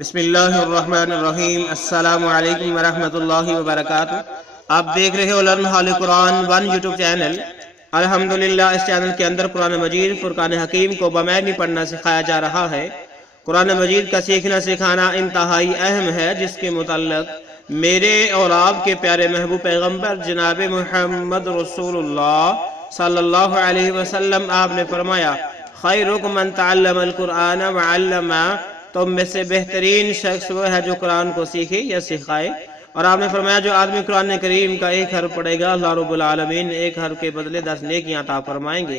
بسم اللہ الرحمن الرحیم۔ السلام علیکم ورحمت اللہ وبرکاتہ۔ آپ دیکھ رہے ہو لرن قرآن 1 یوٹیوب چینل۔ الحمدللہ اس چینل کے اندر قرآن مجید فرقان حکیم کو بمعنی پڑھنا سکھایا جا رہا ہے۔ قرآن مجید کا سیکھنا سکھانا انتہائی اہم ہے، جس کے متعلق میرے اور آپ کے پیارے محبوب پیغمبر جناب محمد رسول اللہ صلی اللہ علیہ وسلم آپ نے فرمایا، خیرکم من تعلم القرآن وعلمہ، تم میں سے بہترین شخص وہ ہے جو قرآن کو سیکھے یا سکھائے۔ اور آپ نے فرمایا جو آدمی قرآن کریم کا ایک حرف پڑھے گا، اللہ رب العالمین ایک حرف کے بدلے 10 نیکیاں عطا فرمائیں گے۔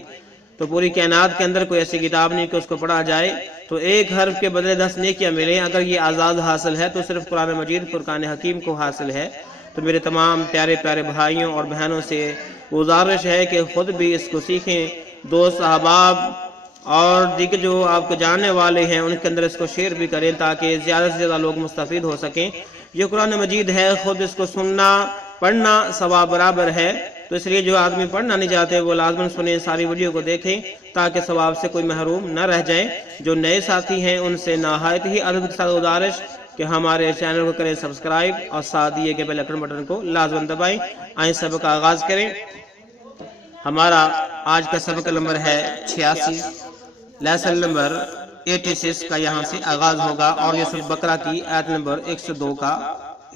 تو پوری کائنات کے اندر کوئی ایسی کتاب نہیں کہ اس کو پڑھا جائے تو ایک حرف کے بدلے 10 نیکیاں ملیں۔ اگر یہ اعزاز حاصل ہے تو صرف قرآن مجید فرقان حکیم کو حاصل ہے۔ تو میرے تمام پیارے پیارے بھائیوں اور بہنوں سے گزارش ہے کہ خود بھی اس کو سیکھیں، دوست احباب اور دیگر جو آپ کو جاننے والے ہیں ان کے اندر اس کو شیئر بھی کریں تاکہ زیادہ سے زیادہ لوگ مستفید ہو سکیں۔ یہ قرآن مجید ہے، خود اس کو سننا پڑھنا ثواب برابر ہے، تو اس لیے جو آدمی پڑھنا نہیں چاہتے وہ لازماً سنیں، ساری ویڈیو کو دیکھیں تاکہ ثواب سے کوئی محروم نہ رہ جائیں۔ جو نئے ساتھی ہیں ان سے نہایت ہی ادب کے ساتھ گزارش کہ ہمارے چینل کو کریں سبسکرائب اور ساتھ دیے گئے بیل آئکن بٹن کو لازماً دبائیں۔ آئیں سبق کا آغاز کریں۔ ہمارا آج کا سبق نمبر ہے 86، لیسن نمبر 86 کا یہاں سے آغاز ہوگا اور یہ سورہ بقرہ کی آیت نمبر 102 کا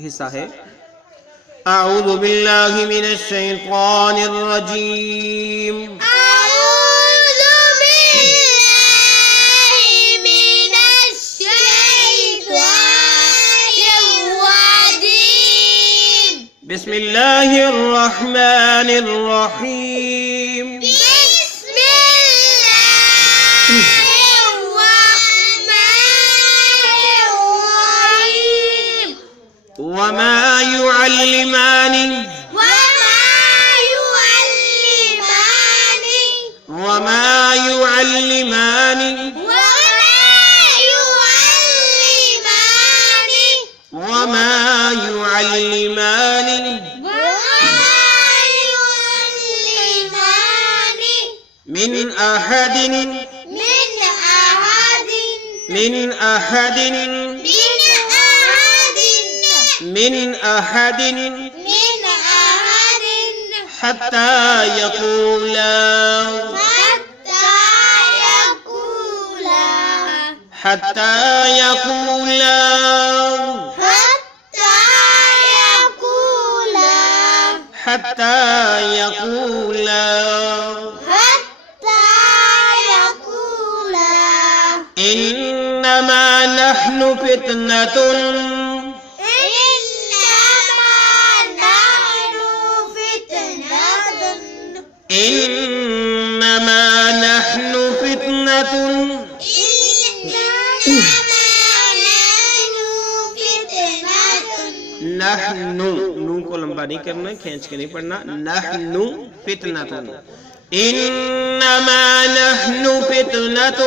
حصہ ہے۔ اعوذ باللہ من الشیطان الرجیم، اعوذ باللہ من الشیطان الرجیم، بسم اللہ الرحمن الرحیم، وما يعلمان من أحد حتى يقولا إنما نحن فتنة نحن، نون کو لمبا نہیں کرنا، کھینچ کے نہیں پڑھنا، نحن فتنة، انما نحن فتنة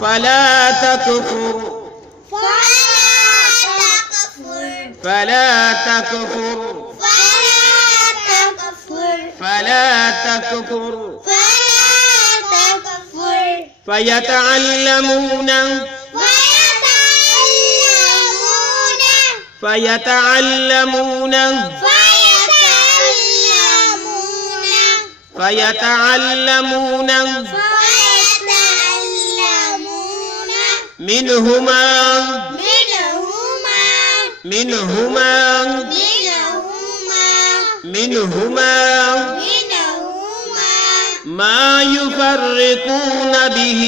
فلا تكفر فيتعلمون منهما ما يفرقون به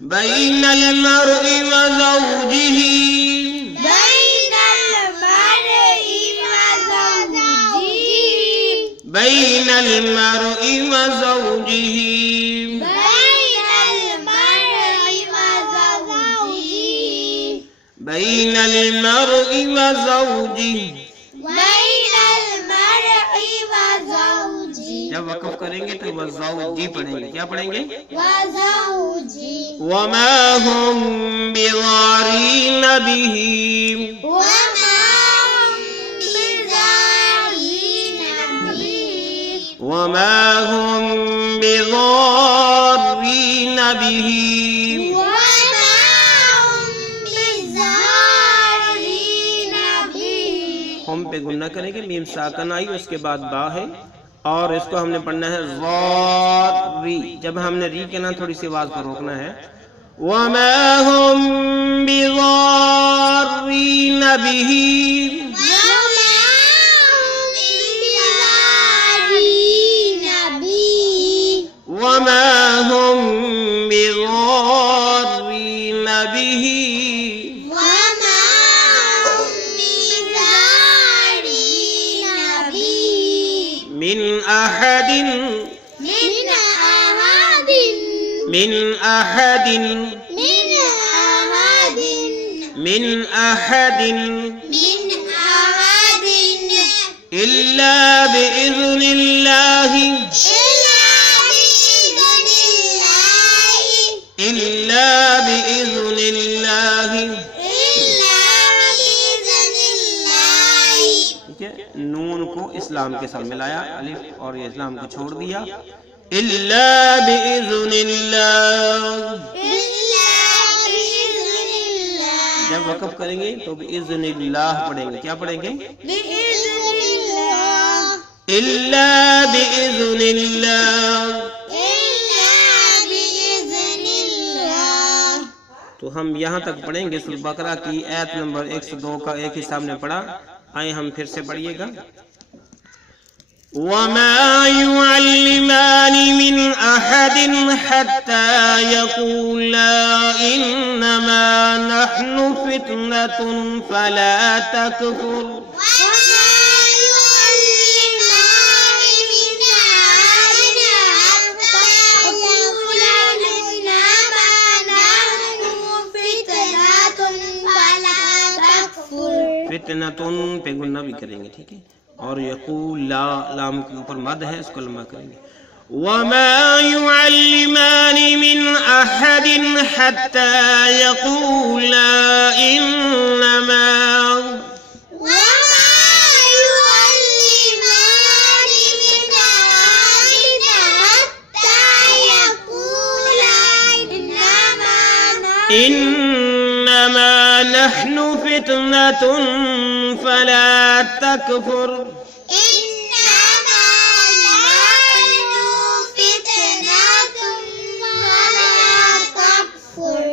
بين المرء وزوجه بين المرء وزوجه بین المرء وزوجہ، بین المرء وزوجہ، جب وقف کریں گے تو وزوجی پڑھیں گے. کیا پڑھیں گے؟ وزوجہ، وما هم بضارین بہ، وما هم بضارین بہ، وما هم بضارین بہ. وما هم بضارین بہ. ہم پہ گنہ کریں گے، میم ساکن آئی اس کے بعد با ہے، اور اس کو ہم نے پڑھنا ہے ضاری. جب ہم نے ری کہنا تھوڑی سی آواز پر روکنا ہے. وما هم بضارین بہ، وما هم بضارین بہ، وما هم بضارین بہ وما هم بضارین بہ من احد، من أحد، من احد، من أحد، من احد من أحد، الا باذن اللہ، إلا بإذن الله، الا باذن اللہ. إلا بإذن الله. ٹھیک ہے، نون کو اسلام کے ساتھ ملایا، الف اور یہ اسلام کو چھوڑ دیا. الا باذن اللہ. إلا بإذن الله. جب وقف کریں گے تو باذن اللہ پڑھیں گے. کیا پڑھیں گے؟ بإذن الله، الا باذن اللہ. إلا بإذن الله. تو ہم یہاں تک پڑھیں گے. سورہ بقرہ کی آیت نمبر 102 کا ایک حصہ ہم نے پڑھا. آئیں ہم پھر سے پڑھیے گا. وما يعلمان من أحد حتى يقولا إنما نحن فتنة فلا تكفر. وما يعلمان من أحد حتى يقولا إنما نحن فتنة فلا تكفر. فتنة پہ گنہ بھی کریں گے. ٹھیک ہے، اور یقول لا، لام کے اوپر مد ہے، اس کو لمبا کریں گے. وما يعلمان من أحد حتى يقولا إنما، وما يعلمان من أحد حتى يقولا إنما نحن فتنة فلا تكفر. إنما نحن فتنة فلا تكفر.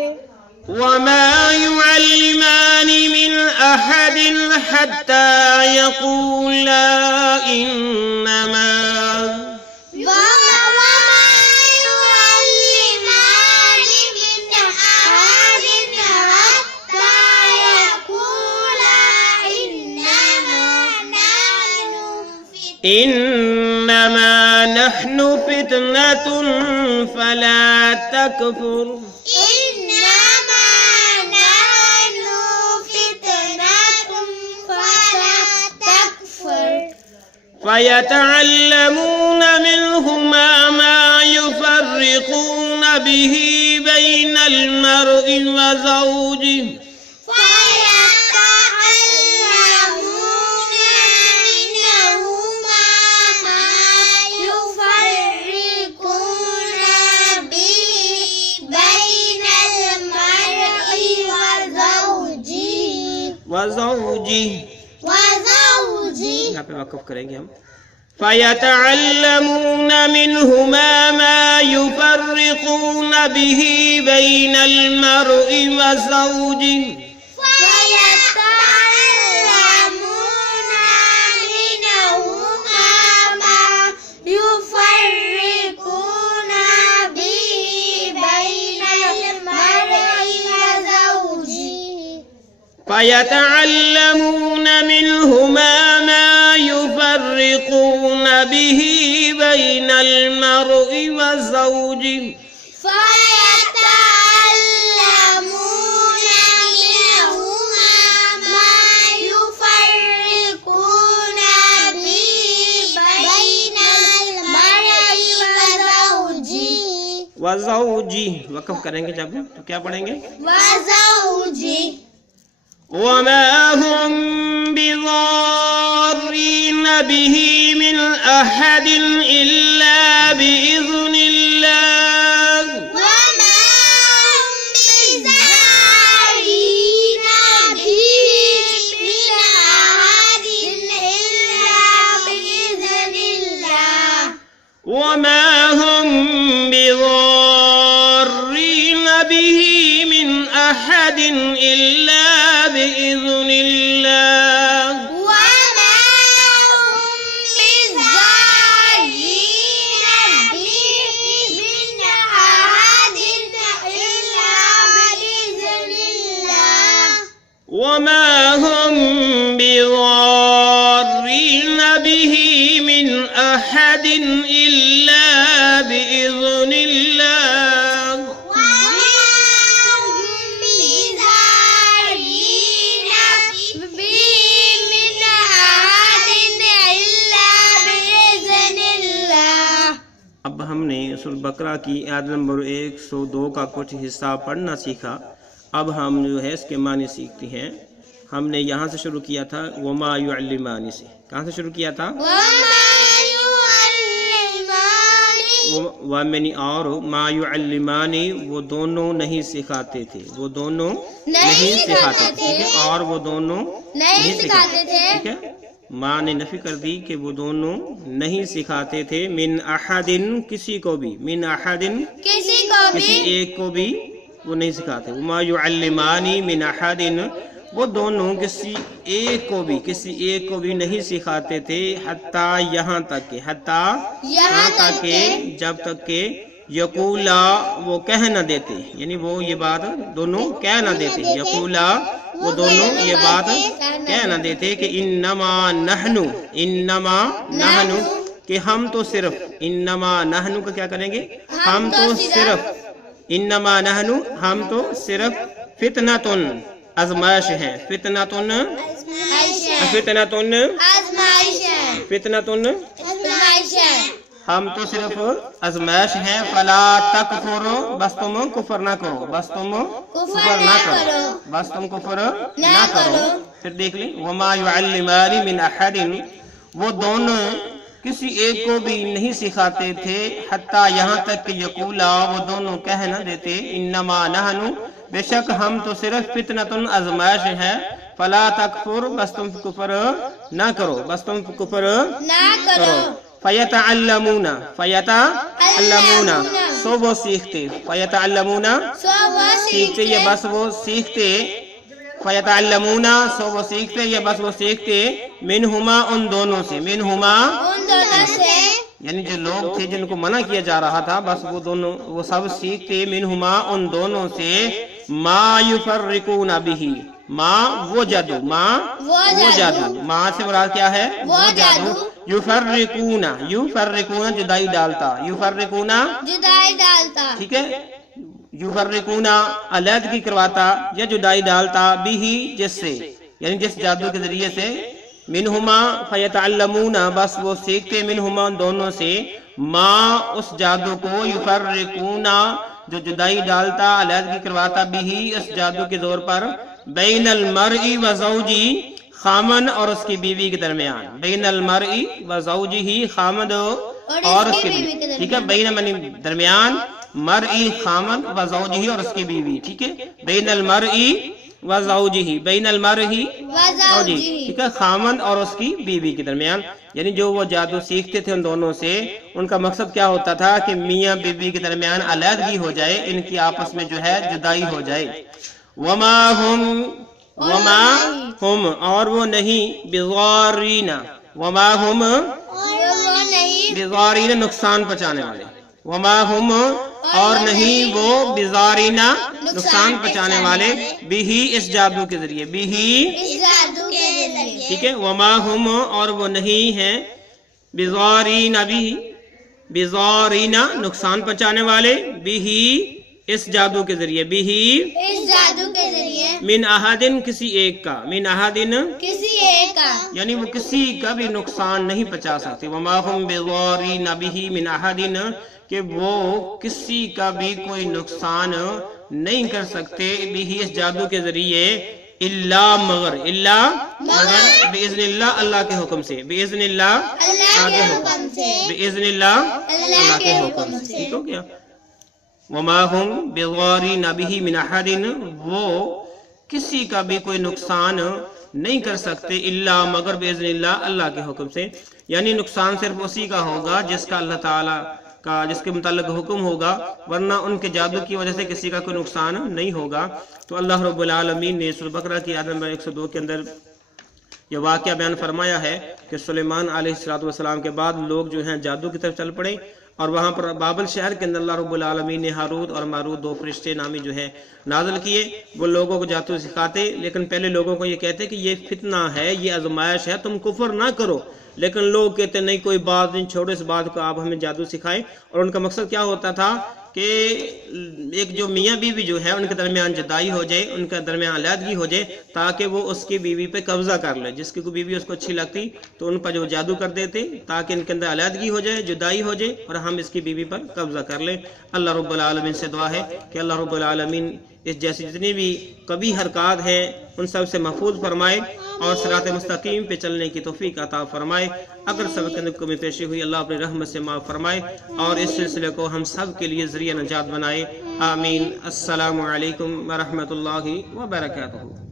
وما يعلمان من أحد حتى يقولا إنما، وما يعلمان من أحد حتى يقولا إنما نحن فتنة فلا تكفر. إنما نحن فتنة فلا تكفر. فيتعلمون منهما ما يفرقون به بين المرء وزوجه، فيتعلمون منهما ما يفرقون به بين المرء وزوجه. وزوجه. یہاں پہ وقف کریں گے ہم. فيتعلمون منهما ما يفرقون به بين المرء وزوجه، فيتعلمون منهما ما يفرقون به بين المرء وزوجه. فيتعلمون منهما ما يفرقون به بين المرء وزوجه، فيتعلمون منهما وزوجی وقف کریں گے جب تو کیا پڑھیں گے؟ وزوجی وما هم بضارين به من أحد إلا بإذن الله وما هم بزارين به من أحد إلا بإذن الله وما هم بضارين به من أحد إلا بإذن الله وما هم بزارين به من أحد إلا بإذن الله وما هم بضارين به من أحد إلا بإذن الله اب ہم نے سورہ بقرہ کی آیت نمبر 102 کا کچھ حصہ پڑھنا سیکھا. اب ہم جو ہے اس کے معنی سیکھتے ہیں. ہم نے یہاں سے شروع کیا تھا وما یعلمان سے. کہاں سے شروع کیا تھا؟ ومن اور ما یعلمان وہ دونوں نہیں سکھاتے تھے. وہ دونوں نہیں سکھاتے تھے. ٹھیک ہے. اور وہ دونوں نہیں سکھاتے تھے. ٹھیک ہے. ماں نے نفی کر دی کہ وہ دونوں نہیں سکھاتے تھے. من احد کسی کو بھی. من احد کسی ایک کو بھی وہ نہیں سکھاتے. وما یعلمان من احد وہ دونوں کسی ایک کو بھی نہیں سکھاتے تھے. حتیٰ یہاں تک کہ جب تک کہ یقولا وہ کہہ نہ دیتے. یعنی وہ یہ بات دونوں کہہ نہ دیتے. یقولا وہ دونوں یہ بات کہہ نہ دیتے کہ انما نحن کہ ہم تو صرف. انما نحن کا کیا کریں گے؟ ہم تو صرف. انما نحن ہم تو صرف فتنتن آزمائش ہے. فتنتن ہم تو صرف آزمائش ہے. فلا تکفر بس تم کفر نہ کرو. پھر دیکھ لیں وما یعلمان من احد وہ دونوں کسی ایک کو بھی نہیں سکھاتے تھے. حتیٰ یہاں تک کہ یقولا وہ دونوں کہہ نہ دیتے. انما نحن بے شک ہم تو صرف فتنتن آزمائش ہے. فلا تکفر بس تم کفر نہ کرو. فیتعلمون سو وہ سیکھتے. فیتعلمون سیکھتے یا بس وہ سیکھتے. فیتعلمون سو وہ سیکھتے یا بس وہ سیکھتے. منہما ان دونوں سے. یعنی جو لوگ تھے جن کو منع کیا جا رہا تھا بس وہ دونوں وہ سب سیکھتے. منہما ان دونوں سے. ما یفرقون به وہ جادو. ماں سے مراد کیا ہے؟ وہ جادو. یفرقون جدائی ڈالتا. ٹھیک ہے. یفرقون علیحدگی کرواتا یا جدائی ڈالتا. به جس سے یعنی جس جادو کے ذریعے سے. منہما فیتعلمون بس وہ سیکھتے. منہما دونوں سے. ما اس جادو کو. یفرقون جو جدائی ڈالتا علیحدگی کرواتا. به اس جادو کے زور پر. بین المرء و زوجی خامن اور اس کی بیوی کے درمیان. بین المرء و زوجی خامد اور اس کی بیوی. ٹھیک ہے. بین من درمیان. مرء خامن و زوجی اور اس کی بیوی. ٹھیک ہے. بین المرء و زوجی. بین المرء و زوجی. ٹھیک ہے. خامن اور اس کی بیوی کے درمیان. یعنی جو وہ جادو سیکھتے تھے ان دونوں سے ان کا مقصد کیا ہوتا تھا کہ میاں بیوی کے درمیان علیحدگی ہو جائے. ان کی آپس میں جو ہے جدائی ہو جائے. وما ہم اور وہ نہیں. بضارین نقصان پہنچانے والے. وما ہم اور نہیں وہ. بضارین نقصان پہنچانے والے. بھی اس جادو کے ذریعے. ٹھیک ہے. وما ہم اور وہ نہیں ہیں. بضارین نقصان پہنچانے والے. بھی اس جادو کے ذریعے. من احدن کسی ایک کا. کا، یعنی وہ کسی کا بھی نقصان نہیں پہنچا سکتے. وما هم بضارین بہ من احد، کہ وہ کسی کا بھی کوئی نقصان نہیں کر سکتے بھی اس جادو کے ذریعے، الا مگر باذن اللہ، اللہ کے حکم سے، باذن اللہ اللہ کے حکم سے، باذن اللہ اللہ کے حکم سے. ٹھیک ہو گیا. وما هم بضارین بہ من احد، وہ کسی کا بھی کوئی نقصان نہیں کر سکتے الا مگر باذن اللہ، اللہ کے حکم سے. یعنی نقصان صرف اسی کا ہوگا جس کا اللہ تعالیٰ کا، جس کے متعلق حکم ہوگا، ورنہ ان کے جادو کی وجہ سے کسی کا کوئی نقصان نہیں ہوگا. تو اللہ رب العالمین نے سورہ بقرہ کی آیت نمبر 102 کے اندر یہ واقعہ بیان فرمایا ہے کہ سلیمان علیہ السلام کے بعد لوگ جو ہیں جادو کی طرف چل پڑے، اور وہاں پر بابل شہر کے اندر اللہ رب العالمین نے ہاروت اور ماروت دو فرشتے نامی جو ہے نازل کیے. وہ لوگوں کو جادو سکھاتے، لیکن پہلے لوگوں کو یہ کہتے کہ یہ فتنہ ہے، یہ آزمائش ہے، تم کفر نہ کرو. لیکن لوگ کہتے نہیں، کوئی بات نہیں، چھوڑو اس بات کو، آپ ہمیں جادو سکھائیں. اور ان کا مقصد کیا ہوتا تھا کہ ایک جو میاں بیوی جو ہے ان کے درمیان جدائی ہو جائے، ان کے درمیان علیحدگی ہو جائے، تاکہ وہ اس کی بیوی پہ قبضہ کر لے. جس کی کوئی بیوی اس کو اچھی لگتی تو ان پر جو جادو کر دیتے تاکہ ان کے اندر علیحدگی ہو جائے، جدائی ہو جائے، اور ہم اس کی بیوی پر قبضہ کر لیں. اللہ رب العالمین سے دعا ہے کہ اللہ رب العالمین اس جیسی جتنی بھی قبیح حرکات ہیں ان سب سے محفوظ فرمائے اور صراط مستقیم پہ چلنے کی توفیق عطا فرمائے. اگر سب کے اندر کوئی پیشی ہوئی اللہ اپنی رحمت سے معاف فرمائے اور اس سلسلے کو ہم سب کے لیے ذریعہ نجات بنائے. آمین. السلام علیکم ورحمۃ اللہ وبرکاتہ.